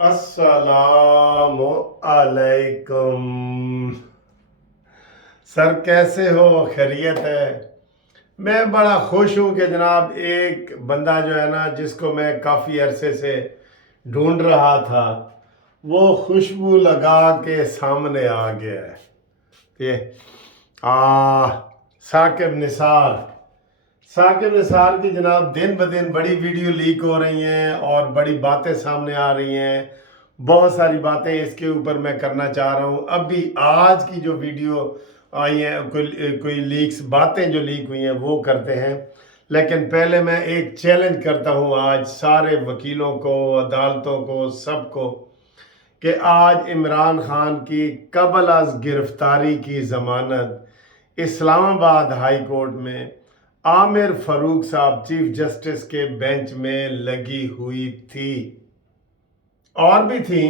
अस्सलाम अलैकुम। सर कैसे हो? खैरियत है? मैं बड़ा खुश हूँ कि जनाब एक बंदा जो है ना, जिसको मैं काफ़ी अरसे से ढूंढ रहा था, वो खुशबू लगा के सामने आ गया है। ये साकिब निसार। साकिब निसार की जनाब दिन ब दिन बड़ी वीडियो लीक हो रही हैं और बड़ी बातें सामने आ रही हैं। बहुत सारी बातें इसके ऊपर मैं करना चाह रहा हूँ। अभी आज की जो वीडियो आई है, कोई लीक्स बातें जो लीक हुई हैं वो करते हैं। लेकिन पहले मैं एक चैलेंज करता हूँ आज सारे वकीलों को, अदालतों को, सबको, कि आज इमरान खान की कबल अज गिरफ्तारी की ज़मानत इस्लामाबाद हाई कोर्ट में आमिर फारूक साहब चीफ जस्टिस के बेंच में लगी हुई थी। और भी थी,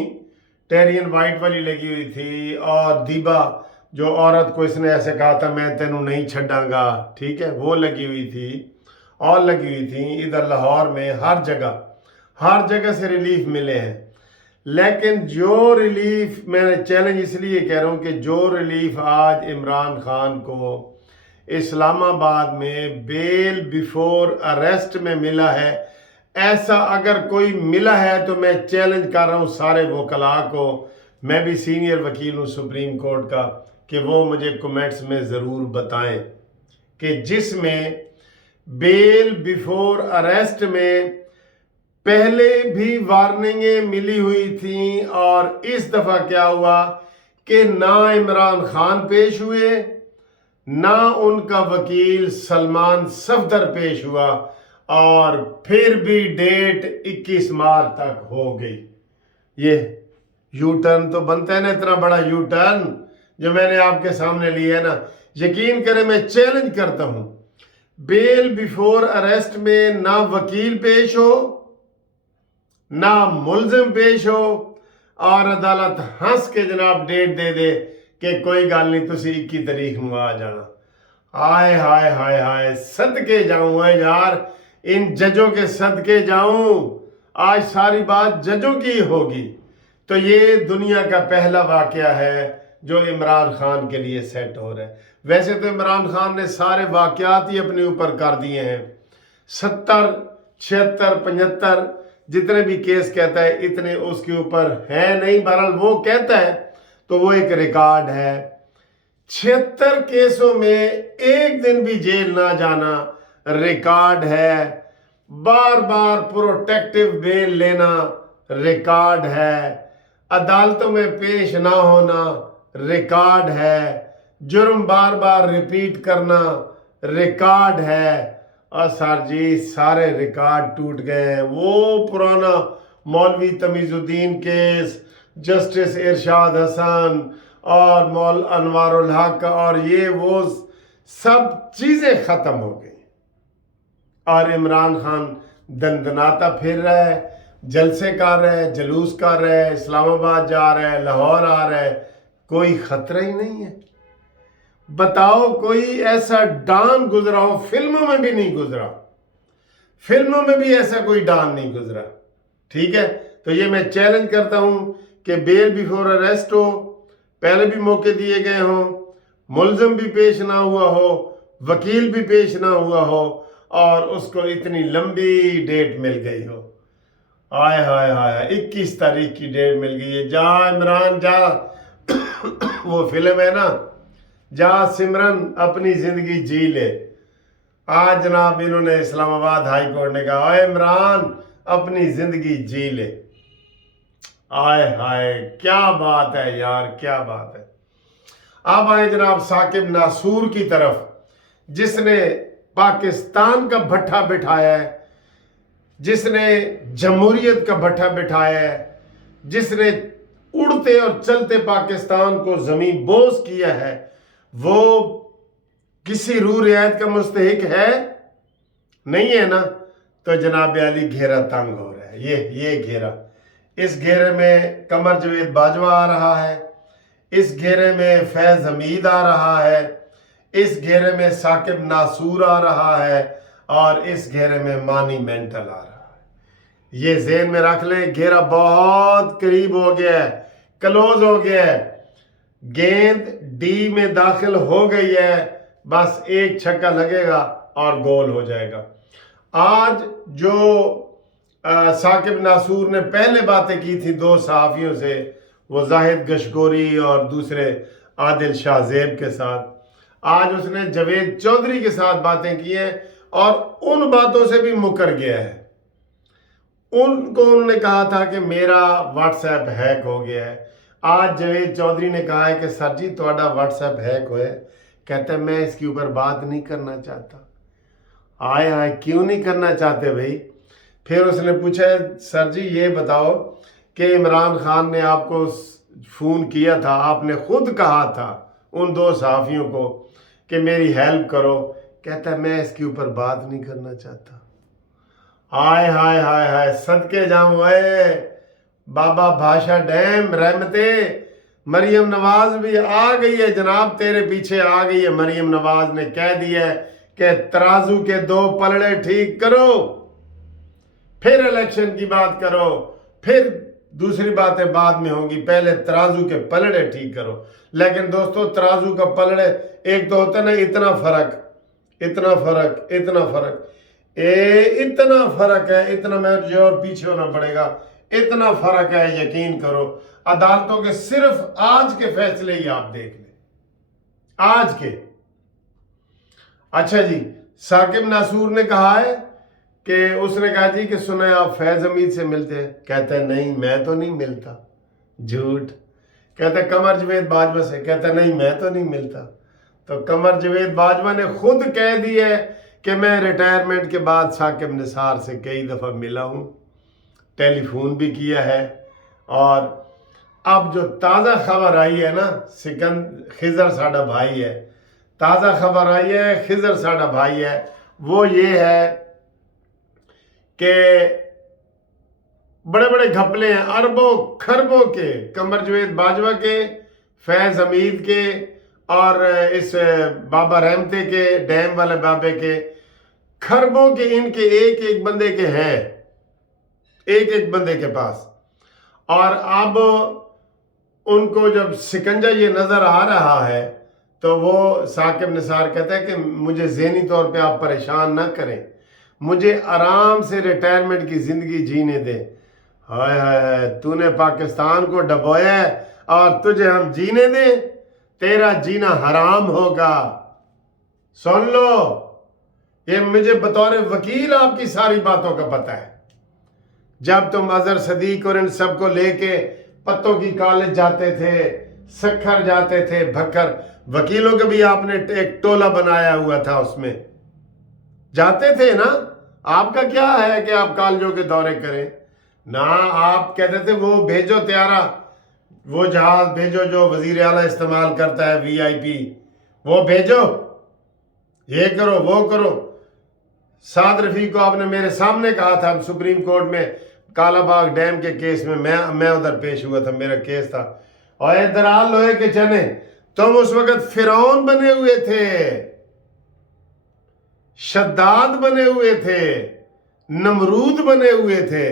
टेरियन वाइट वाली लगी हुई थी, और दीबा जो औरत को इसने ऐसे कहा था मैं तेनू नहीं छड़ांगा, ठीक है, वो लगी हुई थी, और लगी हुई थी। इधर लाहौर में हर जगह से रिलीफ मिले हैं। लेकिन जो रिलीफ, मैं चैलेंज इसलिए कह रहा हूँ कि जो रिलीफ आज इमरान खान को इस्लामाबाद में बेल बिफोर अरेस्ट में मिला है, ऐसा अगर कोई मिला है तो मैं चैलेंज कर रहा हूँ सारे वकला को, मैं भी सीनियर वकील हूँ सुप्रीम कोर्ट का, कि वो मुझे कमेंट्स में ज़रूर बताएं कि जिसमें बेल बिफोर अरेस्ट में पहले भी वार्निंगें मिली हुई थी, और इस दफ़ा क्या हुआ कि ना इमरान खान पेश हुए, ना उनका वकील सलमान सफदर पेश हुआ, और फिर भी डेट 21 मार्च तक हो गई। ये यू टर्न तो बनता है ना, इतना बड़ा यू टर्न जो मैंने आपके सामने लिया है ना, यकीन करें मैं चैलेंज करता हूं, बेल बिफोर अरेस्ट में ना वकील पेश हो, ना मुलजिम पेश हो, और अदालत हंस के जनाब डेट दे दे कि कोई गल नहीं, तुसी 21 तारीख में आ जाना। हाय हाय हाय हाय, सदके जाऊं है यार, इन जजों के सदके जाऊं। आज सारी बात जजों की होगी। तो ये दुनिया का पहला वाकया है जो इमरान खान के लिए सेट हो रहा है। वैसे तो इमरान खान ने सारे वाकयात ही अपने ऊपर कर दिए हैं, 70, 76, 75 जितने भी केस कहता है इतने उसके ऊपर है नहीं। बहरहाल वो कहता है तो वो एक रिकॉर्ड है। 76 केसों में एक दिन भी जेल ना जाना रिकॉर्ड है। बार बार प्रोटेक्टिव बेल लेना रिकॉर्ड है। अदालतों में पेश ना होना रिकॉर्ड है। जुर्म बार बार रिपीट करना रिकॉर्ड है। और सर जी सारे रिकॉर्ड टूट गए हैं। वो पुराना मौलवी तमीजुद्दीन केस, जस्टिस इरशाद हसन और मौल अनवारुल हक, और ये वो सब चीजें खत्म हो गई, और इमरान खान दंदनाता फिर रहा है, जलसे कर रहा है, जलूस कर रहा है, इस्लामाबाद जा रहा है, लाहौर आ रहा है, कोई खतरा ही नहीं है। बताओ कोई ऐसा डॉन गुजरा हो? फिल्मों में भी नहीं गुजरा, फिल्मों में भी ऐसा कोई डॉन नहीं गुजरा, ठीक है। तो ये मैं चैलेंज करता हूं कि बेल बिफोर अरेस्ट हो, पहले भी मौके दिए गए हों, मुलजिम भी पेश ना हुआ हो, वकील भी पेश ना हुआ हो, और उसको इतनी लंबी डेट मिल गई हो। हाय हाय हाय, 21 तारीख की डेट मिल गई है। जा इमरान जा, वो फिल्म है ना, जा सिमरन अपनी जिंदगी जी ले। आज जनाब इन्होंने इस्लामाबाद हाई कोर्ट ने कहा आए इमरान अपनी जिंदगी जी ले। आय हाय, क्या बात है यार, क्या बात है। अब आए जनाब साकिब नासूर की तरफ, जिसने पाकिस्तान का भट्ठा बिठाया है, जिसने जमहूरियत का भट्ठा बिठाया है, जिसने उड़ते और चलते पाकिस्तान को जमीन बोस किया है, वो किसी रूह रियायत का मुस्तहिक है? नहीं है ना। तो जनाब अली घेरा तंग हो रहा है। ये घेरा, इस घेरे में कमर जवेद बाजवा आ रहा है, इस घेरे में फैज हमीद आ रहा है, इस घेरे में साकिब नासूर आ रहा है, और इस घेरे में मानी मेंटल आ रहा है। ये ज़हन में रख लें, घेरा बहुत करीब हो गया है, क्लोज हो गया है, गेंद डी में दाखिल हो गई है, बस एक छक्का लगेगा और गोल हो जाएगा। आज जो साकिब नासूर ने पहले बातें की थी दो सहाफ़ियों से, वो जाहिद गशकोरी और दूसरे आदिल शाहजेब के साथ, आज उसने जावेद चौधरी के साथ बातें की हैं और उन बातों से भी मुकर गया है। उनको उन्होंने कहा था कि मेरा व्हाट्सएप हैक हो गया है। आज जावेद चौधरी ने कहा है कि सर जी थोड़ा व्हाट्सएप हैक हुआ है। कहते हैं मैं इसके ऊपर बात नहीं करना चाहता। आए आए क्यों नहीं करना चाहते भाई? फिर उसने पूछा सर जी ये बताओ कि इमरान खान ने आपको फ़ोन किया था, आपने खुद कहा था उन दो सहाफ़ियों को कि मेरी हेल्प करो। कहता है मैं इसके ऊपर बात नहीं करना चाहता। हाय हाय हाय हाय, सदके जाऊं आए बाबा भाषा डैम रहमते, मरियम नवाज भी आ गई है जनाब, तेरे पीछे आ गई है। मरियम नवाज ने कह दिया है कि तराजू के दो पलड़े ठीक करो, फिर इलेक्शन की बात करो, फिर दूसरी बातें बाद में होंगी, पहले तराजू के पलड़े ठीक करो। लेकिन दोस्तों तराजू का पलड़े एक तो होता है ना, इतना फर्क, इतना फर्क, इतना फर्क, इतना फर्क है, इतना मैं जो और पीछे होना पड़ेगा, इतना फर्क है। यकीन करो अदालतों के सिर्फ आज के फैसले ही आप देख लें, आज के। अच्छा जी, साकिब नासूर ने कहा है कि उसने कहा जी कि सुने आप फैज़ हमीद से मिलते हैं। कहते हैं नहीं मैं तो नहीं मिलता। झूठ। कहते हैं कमर जवेद बाजवा से। कहते हैं नहीं मैं तो नहीं मिलता। तो कमर जवेद बाजवा ने खुद कह दिया है कि मैं रिटायरमेंट के बाद साकिब निसार से कई दफ़ा मिला हूँ, टेलीफोन भी किया है। और अब जो ताज़ा खबर आई है ना, खिजर साडा भाई है, ताज़ा खबर आई है, खिजर साडा भाई है, वो ये है कि बड़े बड़े घपले हैं अरबों खरबों के, कमर जवेद बाजवा के, फैज़ हमीद के और इस बाबा रहमते के, डैम वाले बाबे के, खरबों के इनके एक एक बंदे के हैं, एक एक बंदे के पास। और अब उनको जब शिकंजा ये नज़र आ रहा है तो वो साकिब निसार कहता है कि मुझे ज़हनी तौर पे आप परेशान ना करें, मुझे आराम से रिटायरमेंट की ज़िंदगी जीने दें। हाय हाय हाय, तूने पाकिस्तान को डबोया है और तुझे हम जीने दें? तेरा जीना हराम होगा। सुन लो, ये मुझे बतौर वकील आपकी सारी बातों का पता है। जब तुम अजहर सदीक और इन सबको लेके पत्तों की कॉलेज जाते थे, सखर जाते थे, भक्कर, वकीलों के भी आपने एक टोला बनाया हुआ था, उसमें जाते थे ना। आपका क्या है कि आप कॉलेजों के दौरे करें ना? आप कहते थे वो भेजो त्यारा, वो जहाज भेजो जो वजीर आला इस्तेमाल करता है VIP, वो भेजो, ये करो वो करो। साद रफीक को आपने मेरे सामने कहा था, सुप्रीम कोर्ट में कालाबाग डैम के केस में मैं उधर पेश हुआ था, मेरा केस था। और दराल लोहे के चने, तुम उस वक्त फिरौन बने हुए थे, शद्दाद बने हुए थे, नमरूद बने हुए थे।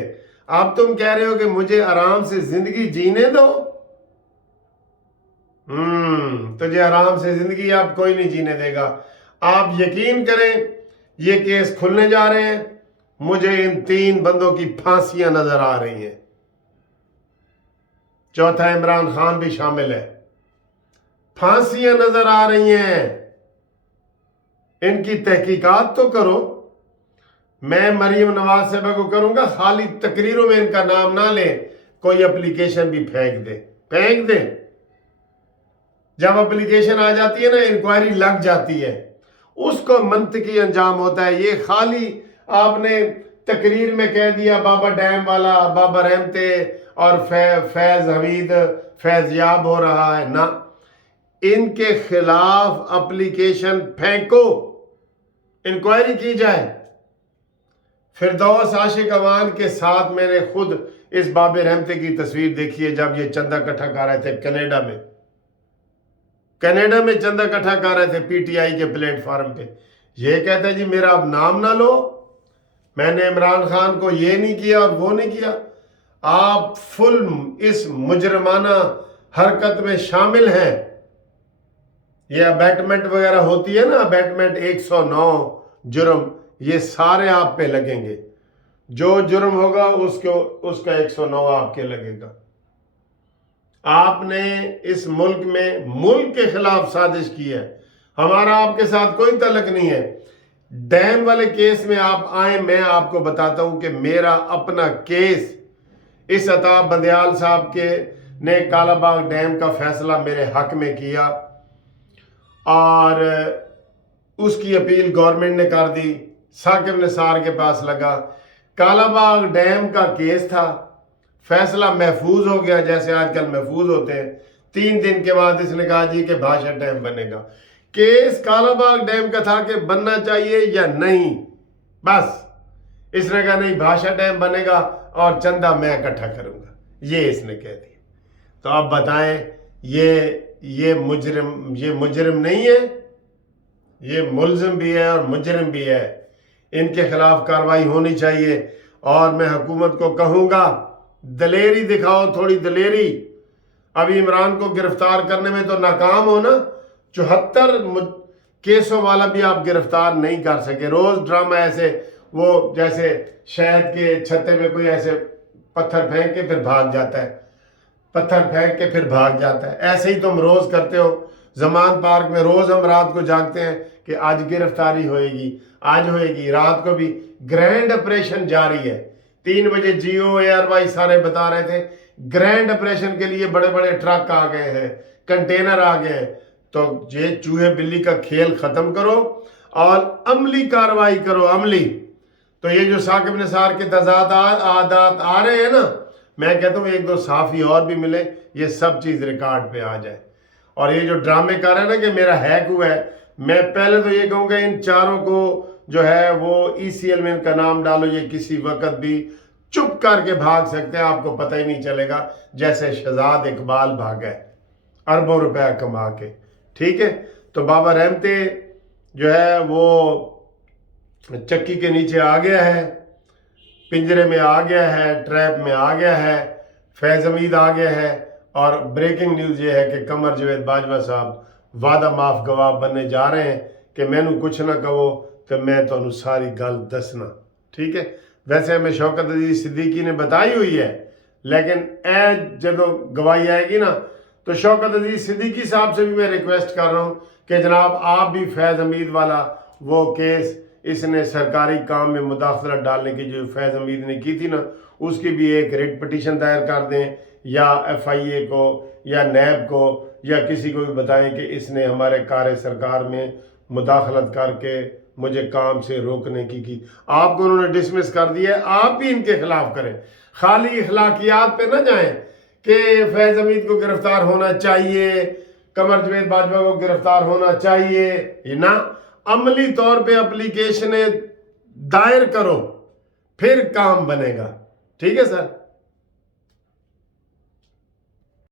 अब तुम कह रहे हो कि मुझे आराम से जिंदगी जीने दो। तुझे आराम से जिंदगी आप कोई नहीं जीने देगा। आप यकीन करें ये केस खुलने जा रहे हैं, मुझे इन 3 बंदों की फांसियां नजर आ रही हैं। चौथा इमरान खान भी शामिल है, फांसियां नजर आ रही हैं। इनकी तहकीकात तो करो। मैं मरियम नवाज साहबा को करूंगा, खाली तकरीरों में इनका नाम ना ले, कोई एप्लीकेशन भी फेंक दे। जब एप्लीकेशन आ जाती है ना, इंक्वायरी लग जाती है, उसको मंतकी अंजाम होता है। ये खाली आपने तकरीर में कह दिया बाबा डैम वाला, बाबा रहमते और फैज हमीद फैजयाब हो रहा है ना, इनके खिलाफ एप्लीकेशन फेंको, इंक्वायरी की जाए। फिरदौस आशिक अवान के साथ मैंने खुद इस बाबे रहमते की तस्वीर देखी है, जब ये चंदा इकट्ठा कर रहे थे कनाडा में चंदा इकट्ठा कर रहे थे PTI के प्लेटफॉर्म पे। ये कहते हैं जी मेरा अब नाम ना लो, मैंने इमरान खान को ये नहीं किया और वो नहीं किया। आप फुल इस मुजरमाना हरकत में शामिल हैं। ये अबैटमेंट वगैरह होती है ना, अबैटमेंट 109 जुर्म, ये सारे आप पे लगेंगे। जो जुर्म होगा उसका 109 आपके लगेगा। आपने इस मुल्क में मुल्क के खिलाफ साजिश की है। हमारा आपके साथ कोई तल्लुक नहीं है। डैम वाले केस में आप आए, मैं आपको बताता हूं कि मेरा अपना केस इस अताब बंदयाल साहब के ने कालाबाग डैम का फैसला मेरे हक में किया और उसकी अपील गवर्नमेंट ने कर दी, साकिब निसार के पास लगा। कालाबाग डैम का केस था, फैसला महफूज हो गया जैसे आजकल महफूज होते हैं। 3 दिन के बाद इसने कहा जी कि भाषा डैम बनेगा। केस कालाबाग डैम का था कि बनना चाहिए या नहीं, बस इसने कहा नहीं भाषा डैम बनेगा और चंदा मैं इकट्ठा करूंगा, ये इसने कह दिया। तो आप बताएं, ये मुजरिम नहीं है? ये मुलजिम भी है और मुजरिम भी है। इनके खिलाफ कार्रवाई होनी चाहिए। और मैं हुकूमत को कहूंगा दलेरी दिखाओ, थोड़ी दलेरी। अभी इमरान को गिरफ्तार करने में तो नाकाम हो ना, 74 केसों वाला भी आप गिरफ्तार नहीं कर सके। रोज ड्रामा ऐसे, वो जैसे शहद के छत्ते में कोई ऐसे पत्थर फेंक के फिर भाग जाता है, पत्थर फेंक के फिर भाग जाता है, ऐसे ही तुम रोज करते हो। जमान पार्क में रोज हम रात को जागते हैं कि आज गिरफ्तारी होएगी, आज होएगी। रात को भी ग्रैंड ऑपरेशन जारी है। 3 बजे जियो एयरवाई सारे बता रहे थे ग्रैंड ऑपरेशन के लिए बड़े बड़े ट्रक आ गए हैं, कंटेनर आ गए हैं। तो ये चूहे बिल्ली का खेल खत्म करो और अमली कार्रवाई करो, अमली। तो ये जो साकिब निसार के आदात आ रहे हैं ना, मैं कहता हूँ 1-2 साफी और भी मिले, ये सब चीज रिकॉर्ड पे आ जाए। और ये जो ड्रामे कर रहे हैं ना कि मेरा हैक हुआ है, मैं पहले तो ये कहूँगा इन चारों को जो है वो ECL में इनका नाम डालो। ये किसी वक्त भी चुप करके भाग सकते हैं, आपको पता ही नहीं चलेगा, जैसे शहजाद इकबाल भागा है अरबों रुपया कमा के। ठीक है, तो बाबा रहमते जो है वो चक्की के नीचे आ गया है, पिंजरे में आ गया है, ट्रैप में आ गया है, फैज हमीद आ गया है। और ब्रेकिंग न्यूज़ ये है कि कमर जावेद बाजवा साहब वादा माफ गवाह बनने जा रहे हैं कि मैनू कुछ ना कहो तो मैं तो सारी गल दसना। ठीक है, वैसे हमें शौकत अजीज सिद्दीकी ने बताई हुई है, लेकिन जब गवाही आएगी ना तो शौकत अजीज सिद्दीकी साहब से भी मैं रिक्वेस्ट कर रहा हूँ कि जनाब आप भी फैज़ हमीद वाला वो केस, इसने सरकारी काम में मुदाखलत डालने की जो फैज़ हमीद ने की थी ना, उसकी भी एक रिट पिटीशन दायर कर दें, या FIA को या नैब को या किसी को भी बताएं कि इसने हमारे कार्य सरकार में मुदाखलत करके मुझे काम से रोकने की। आपको उन्होंने डिसमिस कर दिया है, आप भी इनके खिलाफ करें। खाली अखलाकियात पे ना जाएं कि फैज़ हमीद को गिरफ्तार होना चाहिए, कमर जावेद बाजवा को गिरफ्तार होना चाहिए, ये ना, अमली तौर पे एप्लीकेशनें दायर करो, फिर काम बनेगा। ठीक है सर।